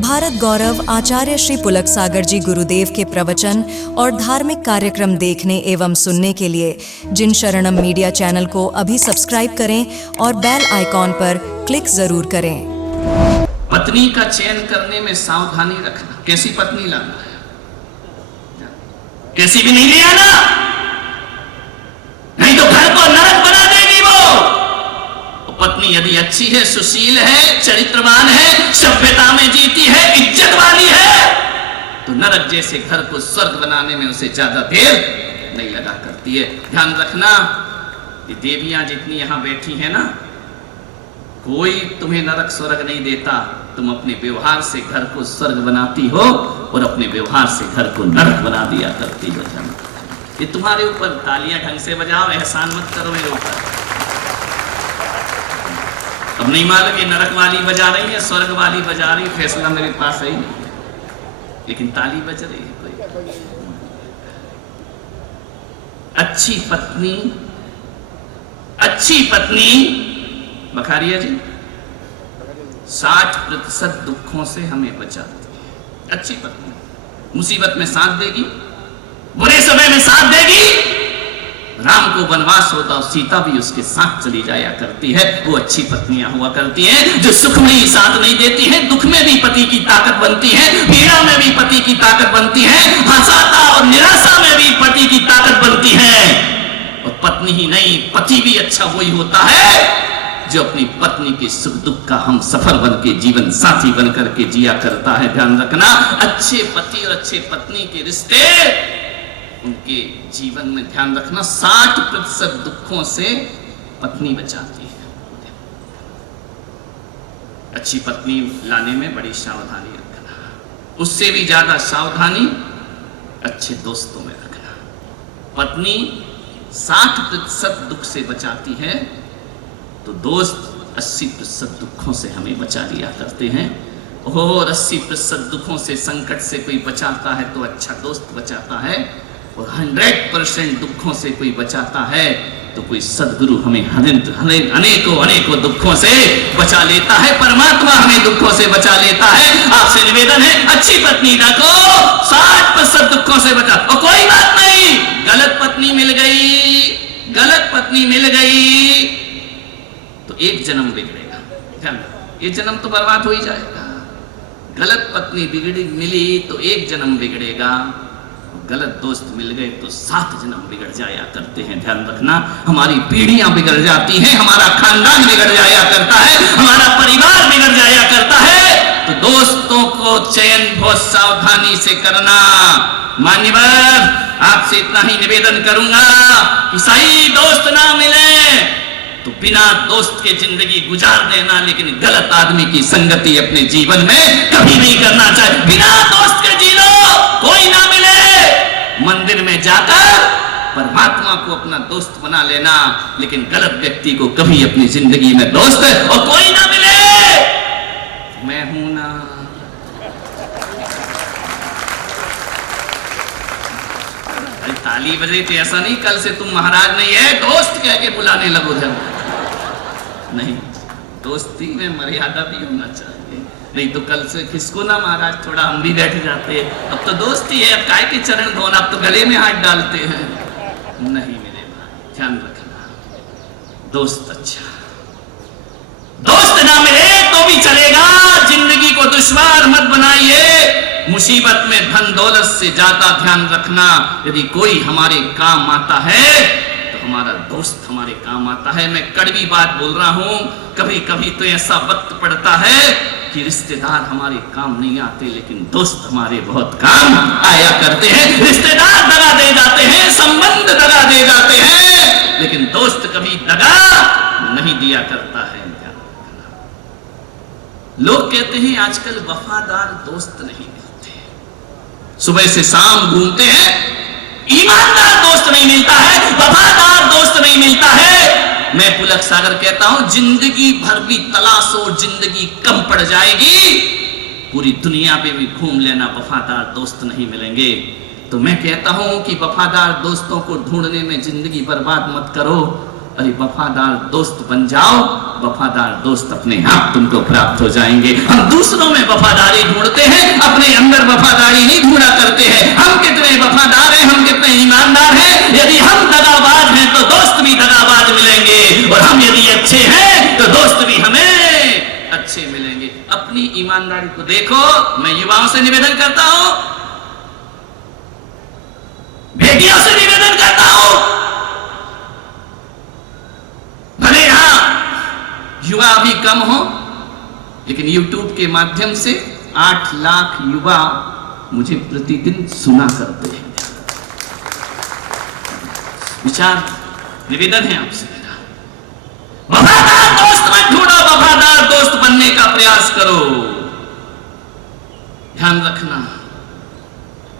भारत गौरव आचार्य श्री पुलक सागर जी गुरुदेव के प्रवचन और धार्मिक कार्यक्रम देखने एवं सुनने के लिए जिन शरणम मीडिया चैनल को अभी सब्सक्राइब करें और बेल आइकॉन पर क्लिक जरूर करें। पत्नी का चयन करने में सावधानी रखना। कैसी पत्नी लाना है, कैसी भी नहीं ले आना, नहीं तो घर को नरक बना देगी वो। पत्नी यदि अच्छी है, सुशील है, चरित्रवान है, सभ्यता में जीती है, इज्जत वाली है, तो नरक जैसे घर को स्वर्ग बनाने में उसे ज्यादा देर नहीं लगा करती है। ध्यान रखना, ये देवियां जितनी यहां बैठी हैं ना, कोई तुम्हें नरक स्वर्ग नहीं देता। तुम अपने व्यवहार से घर को स्वर्ग बनाती हो और अपने व्यवहार से घर को नरक बना दिया करती हो। ये तुम्हारे ऊपर, तालियां ढंग से बजाओ, एहसान मत करो मेरे ऊपर। अब नहीं मालूम ये नरक वाली बजा रही है, स्वर्ग वाली बजा रही है, फैसला मेरे पास है ही नहीं, लेकिन ताली बज रही है कोई। अच्छी पत्नी बखारिया जी 60% दुखों से हमें बचाती है। अच्छी पत्नी मुसीबत में साथ देगी, बुरे समय में साथ देगी। राम को वनवास होता और सीता भी उसके साथ चली जाया करती है। वो अच्छी पत्नियां हुआ करती हैं जो सुख में ही साथ नहीं देती हैं, दुख में भी पति की ताकत बनती है, पीड़ा में भी पति की ताकत बनती है, हंसाता और निराशा में भी पति की ताकत बनती है। और पत्नी ही नहीं, पति भी अच्छा वही होता है जो अपनी पत्नी के सुख दुख का हम सफर बन के, जीवन साथी बन करके जिया करता है। ध्यान रखना, अच्छे पति और अच्छे पत्नी के रिश्ते, उनके जीवन में ध्यान रखना 60% दुखों से पत्नी बचाती है। अच्छी पत्नी लाने में बड़ी सावधानी रखना, उससे भी ज्यादा सावधानी अच्छे दोस्तों में रखना। पत्नी 60% दुख से बचाती है तो दोस्त 80% दुखों से हमें बचा लिया करते हैं। और 80% दुखों से, संकट से कोई बचाता है तो अच्छा दोस्त बचाता है, और 100% दुखों से कोई बचाता है तो कोई सदगुरु हमें अनेकों दुखों से बचा लेता है। परमात्मा हमें दुखों से बचा लेता है। आपसे निवेदन है, अच्छी पत्नी रखो, 60% दुखों से बचा। और कोई बात नहीं, गलत पत्नी मिल गई तो एक जन्म बिगड़ेगा। ये जन्म तो बर्बाद हो ही जाएगा। गलत पत्नी मिली तो एक जन्म बिगड़ेगा, गलत दोस्त मिल गए तो 7 जन्म बिगड़ जाया करते हैं। ध्यान रखना, हमारी पीढ़ियां बिगड़ जाती हैं, हमारा खानदान बिगड़ जाया करता है, हमारा परिवार बिगड़ जाया करता है। तो दोस्तों को चयन बहुत सावधानी से करना। मान्यवर, आपसे इतना ही निवेदन करूंगा कि सही दोस्त ना मिले तो बिना दोस्त के जिंदगी गुजार देना, लेकिन गलत आदमी की संगति अपने जीवन में कभी नहीं करना चाहिए। बिना दोस्त के जी लो, कोई ना मिले, मंदिर में जाकर परमात्मा को अपना दोस्त बना लेना, लेकिन गलत व्यक्ति को कभी अपनी जिंदगी में दोस्त और कोई ना मिले। मैं हूं ना, ताली बजे तो ऐसा नहीं कल से तुम महाराज नहीं है, दोस्त कह के बुलाने लगो। नहीं, दोस्ती में मर्यादा भी होना चाहिए, नहीं तो कल से किसको ना महाराज, थोड़ा हम भी बैठ जाते हैं। अब तो दोस्ती है, अब काय के चरण धोना, अब तो गले में हाथ डालते हैं। नहीं मेरे भाई, ध्यान रखना, दोस्त अच्छा, दोस्त ना मिले तो भी चलेगा। जिंदगी को दुश्वार मत बनाइए। मुसीबत में धन दौलत से ज्यादा ध्यान रखना, यदि कोई हमारे काम आता है तो हमारा दोस्त हमारे काम आता है। मैं कड़वी बात बोल रहा हूं, कभी कभी तो ऐसा वक्त पड़ता है कि रिश्तेदार हमारे काम नहीं आते, लेकिन दोस्त हमारे बहुत काम आया करते हैं। रिश्तेदार दगा दे जाते हैं, संबंध दगा दे जाते हैं, लेकिन दोस्त कभी दगा नहीं दिया करता है। लोग कहते हैं आजकल वफादार दोस्त नहीं मिलते, सुबह से शाम घूमते हैं, ईमानदार दोस्त नहीं मिलता है, वफादार दोस्त नहीं मिलता है। मैं पुलक सागर कहता हूं, जिंदगी भर भी तलाशो, जिंदगी कम पड़ जाएगी, पूरी दुनिया पे भी घूम लेना, वफादार दोस्त नहीं मिलेंगे। तो मैं कहता हूं कि वफादार दोस्तों को ढूंढने में जिंदगी बर्बाद मत करो। अरे वफादार दोस्त बन जाओ, वफादार दोस्त अपने आप तुमको प्राप्त हो जाएंगे। हम दूसरों में वफादारी ढूंढते हैं, अपने अंदर वफादारी नहीं ढूंढा करते हैं। हम कितने वफादार हैं, हम कितने ईमानदार हैं। यदि हम दगाबाज हैं तो दोस्त भी दगाबाज मिलेंगे, और हम यदि अच्छे हैं तो दोस्त भी हमें अच्छे मिलेंगे। अपनी ईमानदारी को देखो। मैं युवाओं से निवेदन करता हूं, बेटियों से निवेदन करता हूं, भले यहां युवा अभी कम हो, लेकिन YouTube के माध्यम से 8 लाख युवा मुझे प्रतिदिन सुना करते हैं। विचार निवेदन है आपसे मेरा, वफादार दोस्त मत ढूंढो, वफादार दोस्त बनने का प्रयास करो। ध्यान रखना,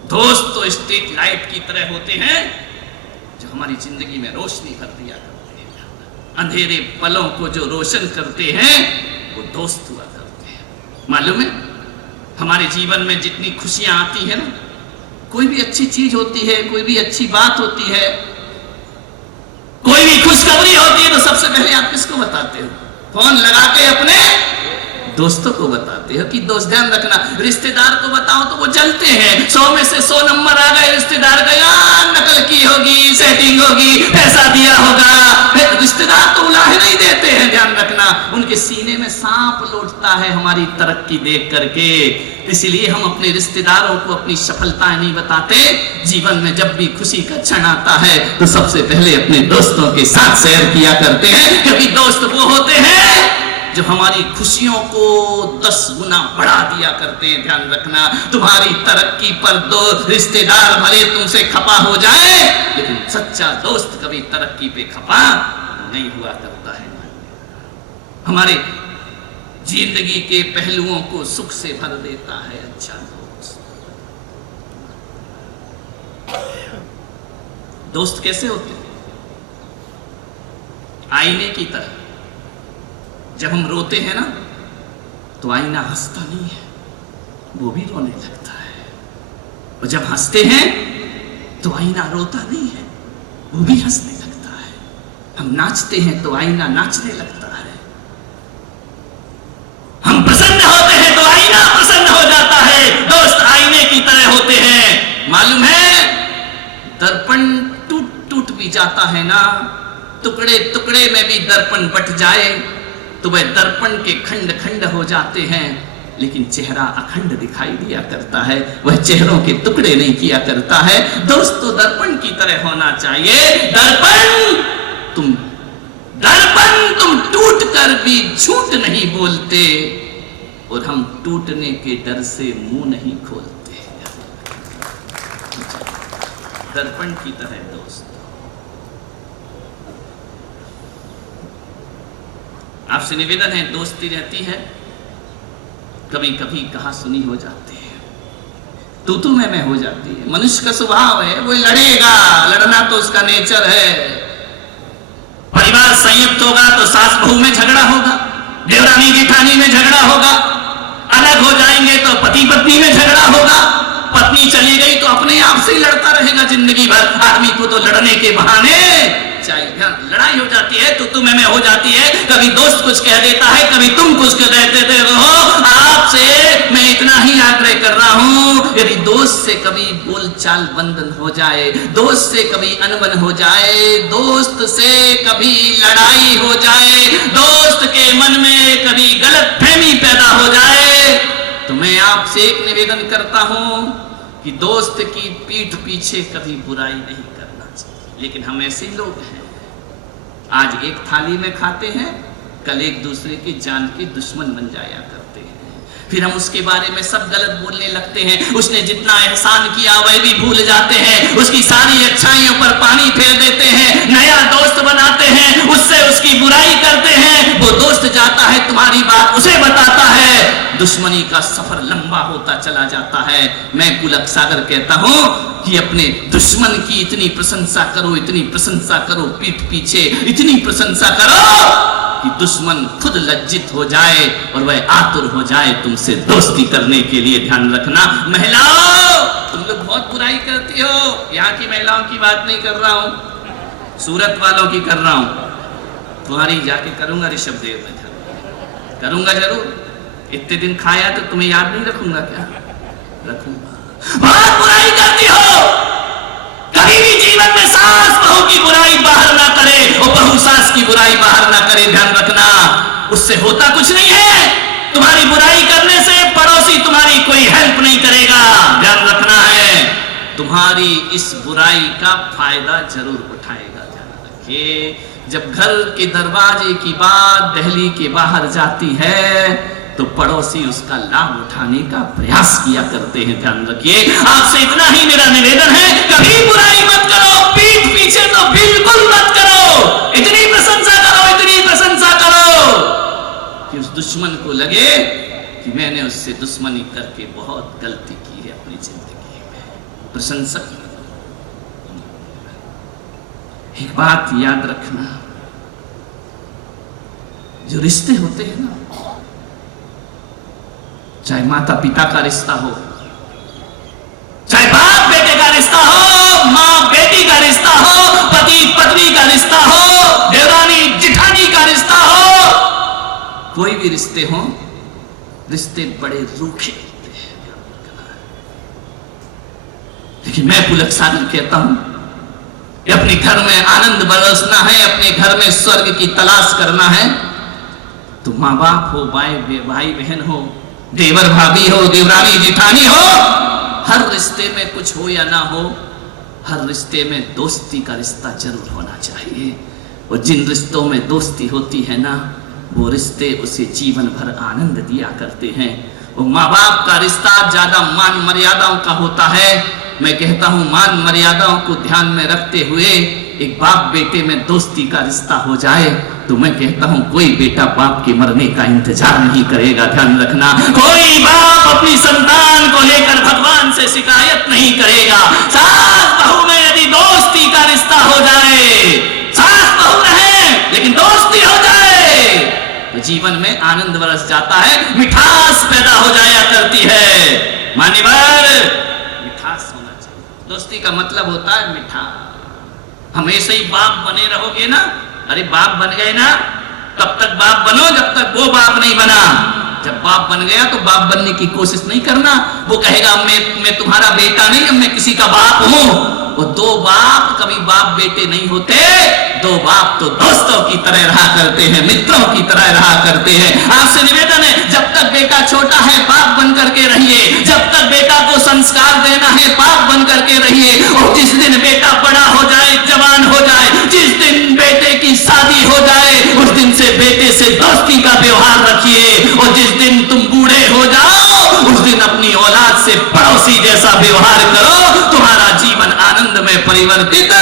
दोस्त तो स्ट्रीट लाइट की तरह होते हैं जो हमारी जिंदगी में रोशनी भर दिया करते हैं। अंधेरे पलों को जो रोशन करते हैं वो दोस्त हुआ करते हैं। मालूम है, हमारे जीवन में जितनी खुशियां आती है ना, कोई भी अच्छी चीज होती है, कोई भी अच्छी बात होती है, कोई भी खुशखबरी होती है, तो सबसे पहले आप किसको बताते हो? फोन लगा के अपने दोस्तों को बताते हो कि दोस्त ध्यान रखना। रिश्तेदार को बताओ तो वो जलते हैं, 100 में से 100 नंबर आ गए रिश्तेदार का, यार नकल की होगी, सेटिंग होगी, पैसा दिया होगा। रिश्तेदार तो उलाहे नहीं देते हैं, ध्यान रखना। उनके सीने में सांप लौटता है हमारी तरक्की देख करके। इसलिए हम अपने रिश्तेदारों को अपनी सफलताएं नहीं बताते। जीवन में जब भी खुशी का क्षण आता है तो सबसे पहले अपने दोस्तों के साथ शेयर किया करते हैं, क्योंकि दोस्त वो होते हैं जो हमारी खुशियों को 10 गुना बढ़ा दिया करते हैं। ध्यान रखना, तुम्हारी तरक्की पर दो रिश्तेदार भले तुमसे खपा हो जाए, लेकिन सच्चा दोस्त कभी तरक्की पे खपा नहीं हुआ करता है। हमारे जिंदगी के पहलुओं को सुख से भर देता है अच्छा दोस्त। दोस्त कैसे होते हैं? आईने की तरह। जब हम रोते हैं ना तो आईना हंसता नहीं है, वो भी रोने लगता है। और जब हंसते हैं तो आईना रोता नहीं है, वो भी हंसने लगता है। हम नाचते हैं तो आईना नाचने लगता है। हम प्रसन्न होते हैं तो आईना प्रसन्न हो जाता है। दोस्त आईने की तरह होते हैं। मालूम है, दर्पण टूट टूट भी जाता है ना, टुकड़े टुकड़े में भी दर्पण बट जाए तो वह दर्पण के खंड खंड हो जाते हैं, लेकिन चेहरा अखंड दिखाई दिया करता है, वह चेहरों के टुकड़े नहीं किया करता है। दोस्त तो दर्पण की तरह होना चाहिए। दर्पण तुम टूट कर भी झूठ नहीं बोलते, और हम टूटने के डर से मुंह नहीं खोलते। दर्पण की तरह दोस्त। आपसे निवेदन है, दोस्ती रहती है, कभी कभी कहा सुनी हो जाती है, तू में हो जाती है। मनुष्य का स्वभाव है, वो लड़ेगा, लड़ना तो उसका नेचर है। परिवार संयुक्त होगा तो सास बहू में झगड़ा होगा, देवरानी जेठानी में झगड़ा होगा। अलग हो जाएंगे तो पति पत्नी में झगड़ा होगा। पत्नी चली गई तो अपने आप से ही लड़ता रहेगा जिंदगी भर। आदमी को तो लड़ने के बहाने चाहिए। लड़ाई हो जाती है तो तुम्हें में हो जाती है। कभी दोस्त कुछ कह देता है, कभी तुम कुछ कह देते रहो। आपसे मैं इतना ही आग्रह कर रहा हूं, यदि दोस्त से कभी बोलचाल बंधन हो जाए, दोस्त से कभी अनबन हो जाए, दोस्त से कभी लड़ाई हो जाए, दोस्त के मन में कभी गलतफहमी पैदा हो जाए, तो मैं आपसे एक निवेदन करता हूं कि दोस्त की पीठ पीछे कभी बुराई नहीं करना चाहिए। लेकिन हम ऐसे लोग हैं, आज एक थाली में खाते हैं, कल एक दूसरे की जान के दुश्मन बन जाया करते हैं। फिर हम उसके बारे में सब गलत बोलने लगते हैं। उसने जितना एहसान किया वह भी भूल जाते हैं। उसकी सारी अच्छाइयों पर पानी फेर देते हैं। नया दोस्त बनाते हैं, उससे उसकी बुराई करते हैं। वो दोस्त जाता है, तुम्हारी बात उसे बताता है, दुश्मनी का सफर लंबा होता चला जाता है। मैं पुलक सागर कहता हूं कि अपने दुश्मन की इतनी प्रशंसा करो, इतनी प्रशंसा करो, पीठ पीछे इतनी प्रशंसा करो कि दुश्मन खुद लज्जित हो जाए और वह आतुर हो जाए तुमसे दोस्ती करने के लिए। ध्यान रखना महिलाओं, तुम लोग बहुत बुराई करती हो। यहाँ की महिलाओं की बात नहीं कर रहा हूं, सूरत वालों की कर रहा हूं। कुंवारी जाके करूंगा ऋषभदेव में ध्यान, करूंगा जरूर। इतने दिन खाया तो तुम्हें याद नहीं रखूंगा क्या? रखूंगा। बहुत बुराई करती हो, कभी भी जीवन में सास बहू की बुराई बाहर ना करे और बहू सास की बुराई बाहर ना करे, ध्यान रखना। उससे होता कुछ नहीं है। तुम्हारी बुराई करने से पड़ोसी तुम्हारी कोई हेल्प नहीं करेगा, ध्यान रखना है। तुम्हारी इस बुराई का फायदा जरूर उठाएगा, ध्यान रखिए। जब घर के दरवाजे की बात दहली के बाहर जाती है तो पड़ोसी उसका लाभ उठाने का प्रयास किया करते हैं, ध्यान रखिए। आपसे इतना ही मेरा निवेदन है, कभी बुराई मत करो, पीठ पीछे तो बिल्कुल मत करो। इतनी प्रशंसा करो, इतनी प्रशंसा करो कि उस दुश्मन को लगे कि मैंने उससे दुश्मनी करके बहुत गलती की है अपनी जिंदगी में। प्रशंसक एक बात याद रखना, जो रिश्ते होते हैं ना, चाहे माता पिता का रिश्ता हो, चाहे बाप बेटे का रिश्ता हो, मां बेटी का रिश्ता हो, पति पत्नी का रिश्ता हो, देवरानी जिठानी का रिश्ता हो, कोई भी रिश्ते हो, रिश्ते बड़े रूखे होते हैं। लेकिन मैं पुलक सागर कहता हूं, अपने घर में आनंद बरसना है, अपने घर में स्वर्ग की तलाश करना है, तो माँ बाप हो, भाई बहन हो, देवर भाभी हो, देवरानी जिठानी हो, हर रिश्ते में कुछ हो या ना हो, हर रिश्ते में दोस्ती का रिश्ता जरूर होना चाहिए। और जिन रिश्तों में दोस्ती होती है ना, वो रिश्ते उसे जीवन भर आनंद दिया करते हैं। वो माँ बाप का रिश्ता ज्यादा मान मर्यादाओं का होता है। मैं कहता हूं, मान मर्यादाओं को ध्यान में रखते हुए एक बाप बेटे में दोस्ती का रिश्ता हो जाए तो मैं कहता हूं कोई बेटा बाप के मरने का इंतजार नहीं करेगा, ध्यान रखना। कोई बाप अपनी संतान को लेकर भगवान से शिकायत नहीं करेगा। सास बहू में यदि दोस्ती का रिश्ता हो जाए, सास बहू रहे लेकिन दोस्ती हो जाए तो जीवन में आनंद बरस जाता है, मिठास पैदा हो जाया करती है। मान्यवर, मिठास होना चाहिए। दोस्ती का मतलब होता है मीठा। हमेशा ही बाप बने रहोगे ना, अरे बाप बन गए ना, तब तक बाप बनो जब तक वो बाप नहीं बना। जब बाप बन गया तो बाप बनने की कोशिश नहीं करना। वो कहेगा मैं तुम्हारा बेटा नहीं, अब मैं किसी का बाप हूं। वो दो बाप कभी बाप बेटे नहीं होते, दो बाप तो दोस्तों की तरह रहा करते हैं, मित्रों की तरह रहा करते हैं। आपसे निवेदन है, जब तक बेटा छोटा है बाप बन करके रहिए, जब तक बेटा को संस्कार देना है बाप बन करके रहिए। और जिस दिन बेटा बड़ा हो जाए, जवान हो जाए, जिस दिन बेटे की शादी हो जाए, उस दिन से बेटे से दोस्ती का व्यवहार रखिए। और जिस दिन तुम बूढ़े हो जाओ, उस दिन अपनी औलाद से पड़ोसी जैसा व्यवहार करो। तुम्हारा जीवन आनंद में परिवर्तित